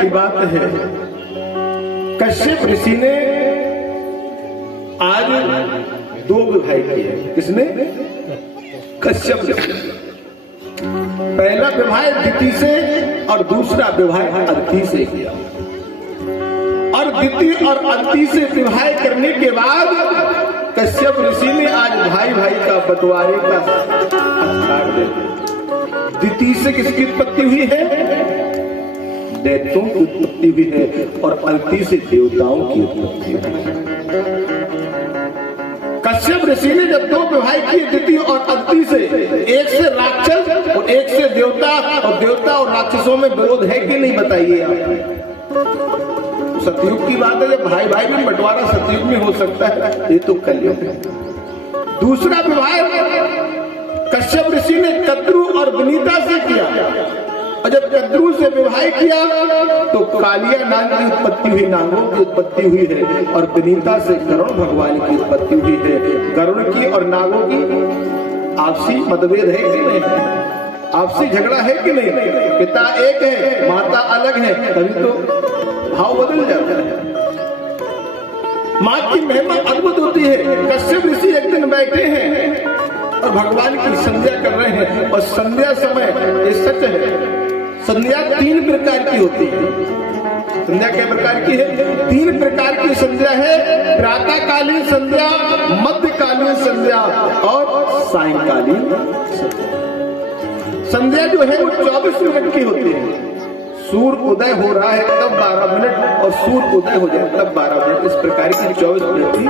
की बात है, कश्यप ऋषि ने आज 2 विवाह किए। किसने? कश्यप ऋषि। पहला विवाह दिति से और दूसरा विवाह अदिति से किया। और दिति और अदिति से विवाह करने के बाद कश्यप ऋषि ने आज भाई भाई का बंटवारे का अधिकार दे दिया। दिति से किसकी उत्पत्ति हुई है? दैत्यों की उत्पत्ति हुई है। और अदिति से देवताओं की उत्पत्ति हुई है। कश्यप ऋषि ने जब 2 विवाह किए दिति और अदिति से, एक से राक्षस और एक से देवता, और देवता और राक्षसों में विरोध है कि नहीं बताइए आप? सतयुग की बात है, जब भाई भाई में बंटवारा सतयुग में हो सकता है, ये तो कलयुग है। दूसरा विवाह कश्यप ऋषि ने कद्रु और विनीता से किया। और जब कद्रु से विवाह किया तो कालिया नाग की उत्पत्ति हुई, नागों की उत्पत्ति हुई है। और विनीता से गरुण भगवान की उत्पत्ति हुई है। गरुण की और नागों की आपसी मतभेद है कि नहीं? आपसी झगड़ा है कि नहीं? पिता एक है, माता अलग है, तभी तो भाव बदल जाता है। माँ की महिमा अद्भुत होती है। कश्यप ऋषि एक दिन बैठे हैं और भगवान की संध्या कर रहे हैं। और संध्या समय, ये सच है, संध्या 3 प्रकार की होती है। संध्या कितने प्रकार की है? 3 प्रकार की संध्या है। प्रातःकालीन संध्या, मध्यकालीन संध्या और सायंकालीन संध्या। जो है वो 24 मिनट की होती है। सूर्य उदय हो रहा है तब 12 मिनट और सूर्य उदय हो जाए तब 12 मिनट, इस प्रकार की 24 मिनट की।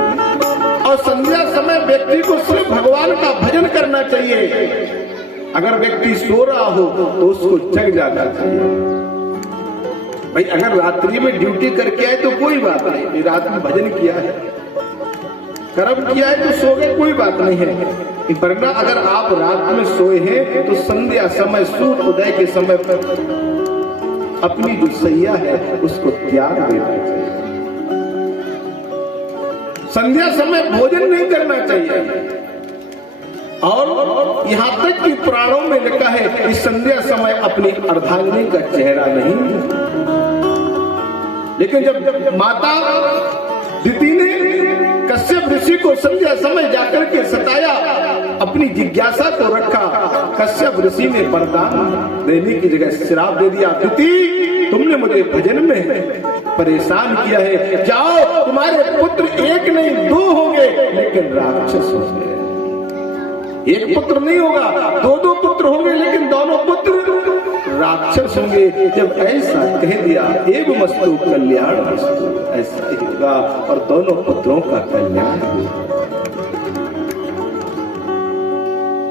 और संध्या समय व्यक्ति को सिर्फ भगवान का भजन करना चाहिए। अगर व्यक्ति सो रहा हो तो उसको जग जाना चाहिए। भाई अगर रात्रि में ड्यूटी करके आए तो कोई बात नहीं, रात में भजन किया है, कर्म किया है तो सो गए, कोई बात नहीं है। वरना अगर आप रात में सोए हैं तो संध्या समय, सूर्य उदय के समय पर अपनी जो सैया है उसको त्याग देना चाहिए। संध्या समय भोजन नहीं करना चाहिए। और यहाँ तक कि पुराणों में लिखा है कि संध्या समय अपनी अर्धांगिनी का चेहरा नहीं। लेकिन जब माता दिति ने कश्यप ऋषि को संध्या समय जाकर के सताया, अपनी जिज्ञासा को रखा, कश्यप ऋषि ने वरदान देने की जगह श्राप दे दिया। दिति, तुमने मुझे भजन में परेशान किया है, जाओ तुम्हारे पुत्र 1 नहीं 2 होंगे, लेकिन राक्षस होंगे। 1 पुत्र नहीं होगा, 2-2 पुत्र होंगे, लेकिन दोनों पुत्र राक्षस होंगे। जब ऐसा कह दिया, एवमस्तु कल्याणमस्तु, ऐसा ही होगा और दोनों पुत्रों का कल्याण होगा।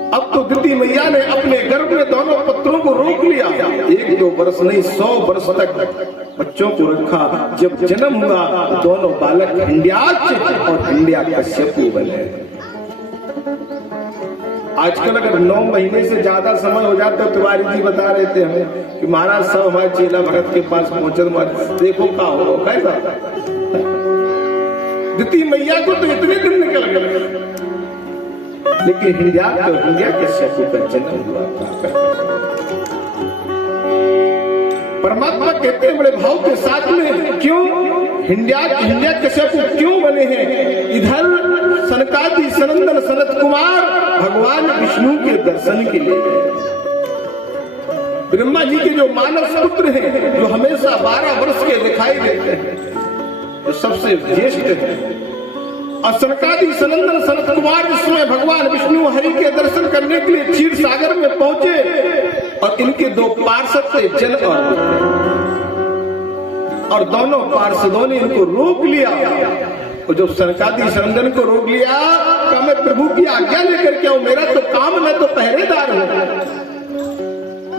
अब तो दिति मैया ने अपने गर्भ में दोनों पुत्रों को रोक लिया। 1-2 वर्ष नहीं 100 वर्ष तक बच्चों को रखा। जब जन्म हुआ दोनों बालक हिंड्याक्ष और हिंड्याकश्यपु बने। आजकल अगर 9 महीने से ज्यादा समय हो जाता तो तिवारी जी बता रहे थे हमें कि महाराज सब हमारे चेला भगत के पास पहुंचे, देखो क्या हो कैसा। दिति मैया को तो इतने दिन निकल गए, लेकिन हिंड्याकश्यपु का जन्म हुआ था। परमात्मा कहते हैं बड़े भाव के साथ में, क्यों हिंड्याकश्यपु क्यों बने हैं? इधर सनकादि सनंदन सनत कुमार भगवान विष्णु के दर्शन के लिए, ब्रह्मा जी के जो मानस पुत्र हैं, जो हमेशा 12 वर्ष के दिखाई देते हैं, जो सबसे ज्येष्ठ है। और सनकादि सनंदन सनत कुमार जिसमें भगवान विष्णु हरि के दर्शन करने के लिए क्षीर सागर में पहुंचे और इनके 2 पार्षद थे, जल और दोनों पार्षदों ने इनको रोक लिया। और जब सनकादि सनंदन को रोक लिया, कहा मैं प्रभु की आज्ञा लेकर के आऊं, मेरा तो काम, मैं तो पहरेदार हूं।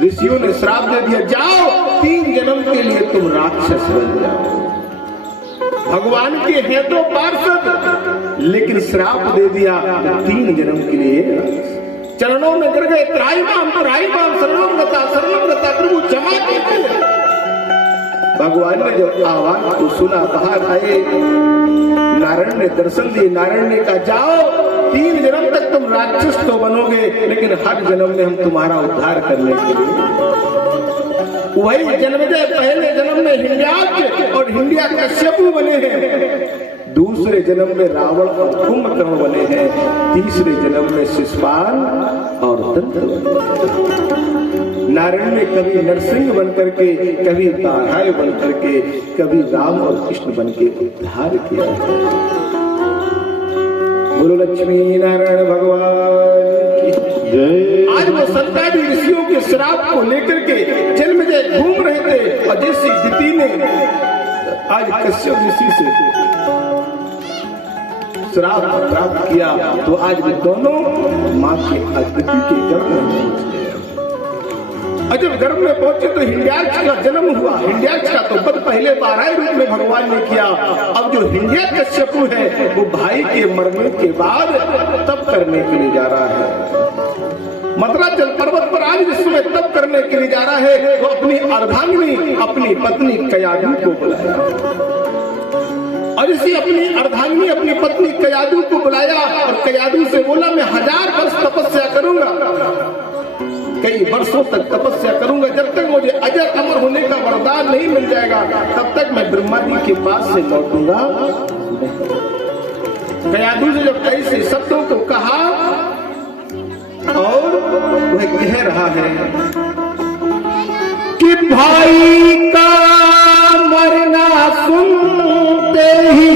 ऋषियों ने श्राप दे दिया, जाओ 3 जन्म के लिए तुम राक्षस बन जाओ। भगवान के हैं तो पार्षद, लेकिन श्राप दे दिया 3 जन्म के लिए चरणों में गिर गए। त्राहिमाम शरणं गता प्रभु क्षमा कीजिए। भगवान ने जब आवाज को सुना, बाहर आए, नारायण ने दर्शन दिए। नारायण ने कहा, जाओ 3 जन्म तक तुम राक्षस तो बनोगे, लेकिन हर जन्म में हम तुम्हारा उद्धार करने के लिए, वही जन्मजय पहले जन्म में हिंड्याक्ष और हिरण्यकश्यपु बने हैं, दूसरे जन्म में रावण और कुंभकर्ण बने हैं, तीसरे जन्म में शिशुपाल और दंत बने हैं। नारायण ने कभी नरसिंह बन करके, कभी ताराय बन करके, कभी राम और कृष्ण बन के उद्धार किया। बोलो लक्ष्मी नारायण भगवान की जय। आज वो संतादी ऋषियों के श्राप को लेकर के जन्मजय घूम रहे थे, और जैसी दिति ने आज कश्यप ऋषि से श्राप प्राप्त किया, तो आज वो दोनों मां के अदिति के गर्भ में पहुंचे। और जब गर्भ में पहुंचे तो हिरण्याक्ष का जन्म हुआ। हिरण्याक्ष का तो वध पहले बाराय रूप में भगवान ने किया। अब जो हिरण्यकश्यपु है वो भाई के मरने के बाद तप करने के लिए जा रहा है। मद्राचल पर्वत पर आज इस समय तप करने के लिए जा रहा है। वो अपनी अर्धांगिनी, अपनी पत्नी कयादु को बुलाया, और इसी अपनी अर्धांगिनी, अपनी पत्नी कयादु को बुलाया, और कयादु से बोला मैं 1000 वर्ष तपस्या करूंगा, कई वर्षों तक तपस्या करूंगा, जब तक मुझे अजर अमर होने का वरदान नहीं मिल जाएगा तब तक मैं ब्रह्मा जी के पास से लौटूंगा। कयादु ने जब ऐसे शब्दों को कहा, और वह कह रहा है कि भाई का मरना सुनते ही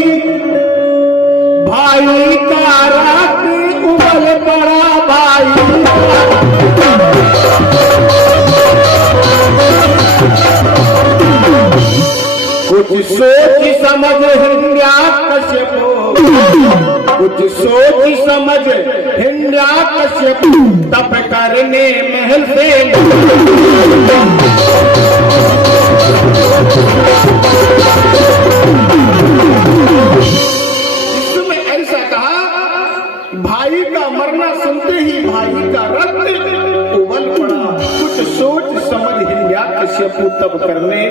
भाई का रक्त उबल पड़ा, भाई कुछ सोच समझ हिरण्याकश्यपु, कुछ सोच समझ हिरण्याकश्यपु, तप करने महल से इसमें ऐसा कहा, भाई का मरना सुनते ही भाई का रक्त उबल पड़ा। कुछ सोच समझ हिरण्याकश्यपु तप करने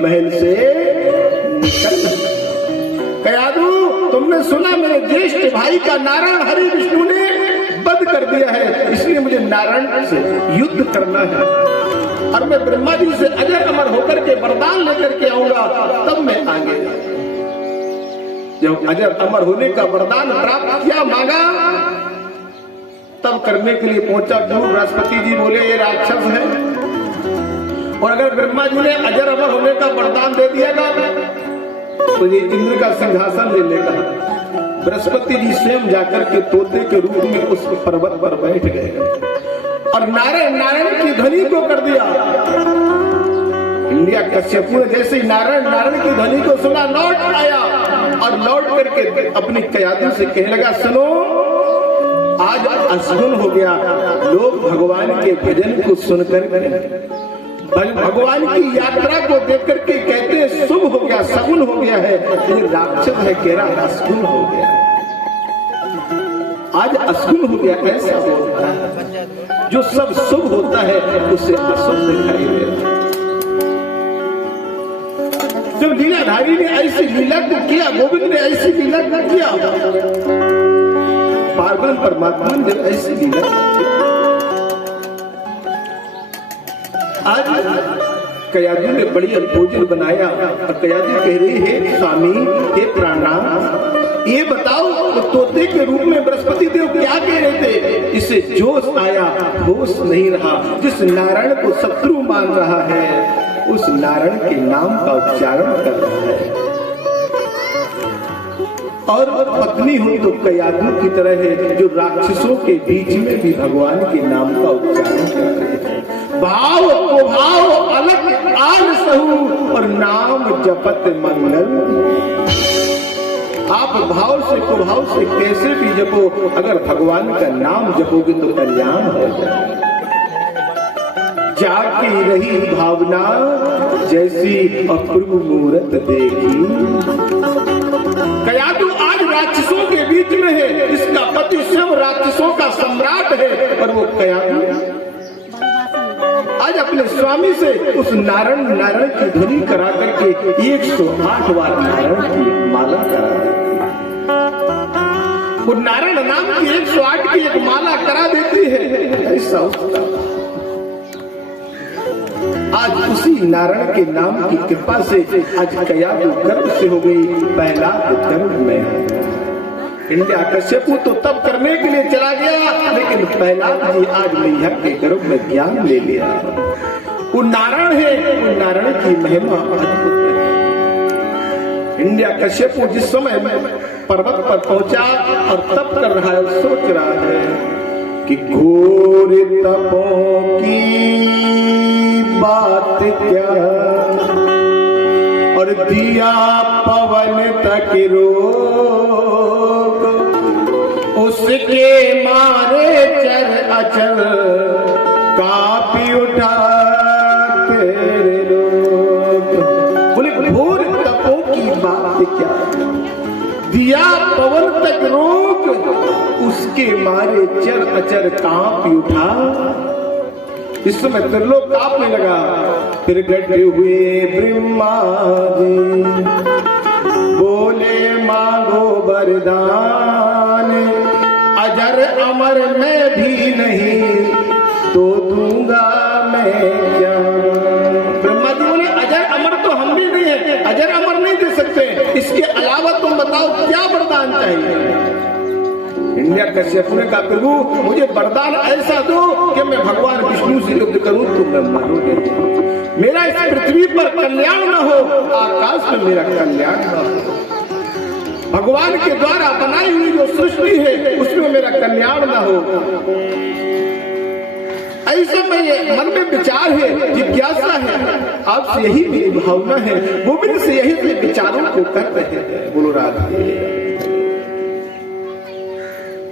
महल से निकल। कयादु, तुमने सुना मेरे ज्येष्ठ भाई का नारायण हरि विष्णु ने वध कर दिया है, इसलिए मुझे नारायण से युद्ध करना है, और मैं ब्रह्मा जी से अजर अमर होकर के वरदान लेकर के आऊंगा, तब मैं आगे। जब अजर अमर होने का वरदान प्राप्त किया, मांगा, तब करने के लिए पहुंचा दूर। बृहस्पति जी बोले ये राक्षस है, और अगर ब्रह्मा जी ने अजर अमर होने का वरदान दे दिया तो ये इंद्र का सिंहासन ले लेगा। बृहस्पति जी स्वयं जाकर के तोते के रूप में उस पर्वत पर बैठ गए, और नारायण नारायण की ध्वनि को कर दिया। हिरण्याकश्यपु ने जैसे ही नारायण नारायण की ध्वनि को सुना, लौट आया, और लौट करके अपनी कयादु से कहने लगा, सुनो आज अशुभ हो गया। लोग भगवान के भजन को सुनकर, भगवान की यात्रा को देख करके कहते हैं शुभ हो गया, सगुन हो गया है। ये राक्षस है, कह रहा अशुभ हो गया, आज अशुभ हो गया। ऐसा होता है, जो सब शुभ होता है उसे अशुभ दिखाई दे रहा है। जब लीलाधारी ने ऐसी लीला को किया, गोविंद ने ऐसी लीला को किया, पार्वती परमात्मा ने जब ऐसी लीला किया, आज कयादु ने बड़ी भोजन बनाया, और कयादु कह रही है स्वामी हे प्राणनाथ, ये बताओ तो तोते के रूप में बृहस्पति देव क्या कह रहे थे? इसे जोश आया, होश नहीं रहा। जिस नारायण को शत्रु मान रहा है उस नारायण के नाम का उच्चारण कर रहा है, और पत्नी हो तो कयादु की तरह है, जो राक्षसों के बीच में भी भगवान के नाम का उच्चारण कर रहे हैं। भाव को भाव अलग आन सहू, और नाम जपत मंगल। आप भाव से को भाव से कैसे भी जपो, अगर भगवान का नाम जपोगे तो कल्याण हो जाए। जाकी रही भावना जैसी अपूर्व मूरत देखी। कयादु आज राक्षसों के बीच में है, इसका पति स्वयं राक्षसों का सम्राट है, और वो कयादु आज अपने स्वामी से उस नारायण नारायण की ध्वनि करा करके 108 बार नारायण की माला करा देती है। वो नारायण नाम की 108 की एक माला करा देती है। ऐसा होता आज उसी नारायण के नाम की कृपा से आज कया गर्भ से हो गई, पहला गर्भ में। इंडिया कश्यपु तो तब करने के लिए चला गया, लेकिन प्रहलाद जी आज मैया के गर्भ में ज्ञान ले लिया। वो नारायण है, वो नारायण की महिमा अद्भुत है। इंडिया कश्यपु जिस समय पर्वत पर पहुंचा और तप कर रहा है, सोच रहा है कि घोर तपों की बात क्या, और दिया पवन तक रोक, उसके मारे चर अचल कापी उठा तेरे लोग। बोले घोर तपों की बात क्या, दिया पवन तक रोक, उसके मारे चर अचर कांप उठा। इस समय त्रिलोक कांपने लगा। फिर गड्ढे हुए ब्रह्मा जी, बोले मांगो वरदान, अजर अमर मैं भी नहीं तो दूंगा मैं क्या। ब्रह्मा जी बोले अजर अमर तो हम भी नहीं है, अजर अमर नहीं दे सकते, इसके अलावा तुम बताओ क्या वरदान चाहिए। इंडिया कश्यप ने कहा प्रभु मुझे वरदान ऐसा दो कि मैं भगवान विष्णु से युद्ध करूं तो मैं मारूंगा, मेरा इस पृथ्वी पर कल्याण न हो, आकाश में मेरा कल्याण न हो, भगवान के द्वारा बनाई हुई जो सृष्टि है उसमें मेरा कल्याण न हो। ऐसा मेरे मन में विचार है, जिज्ञासा है, आपसे यही मेरी भावना है, गोविंद से यही अपने विचारों को कर रहे हैं। बोलो राधे।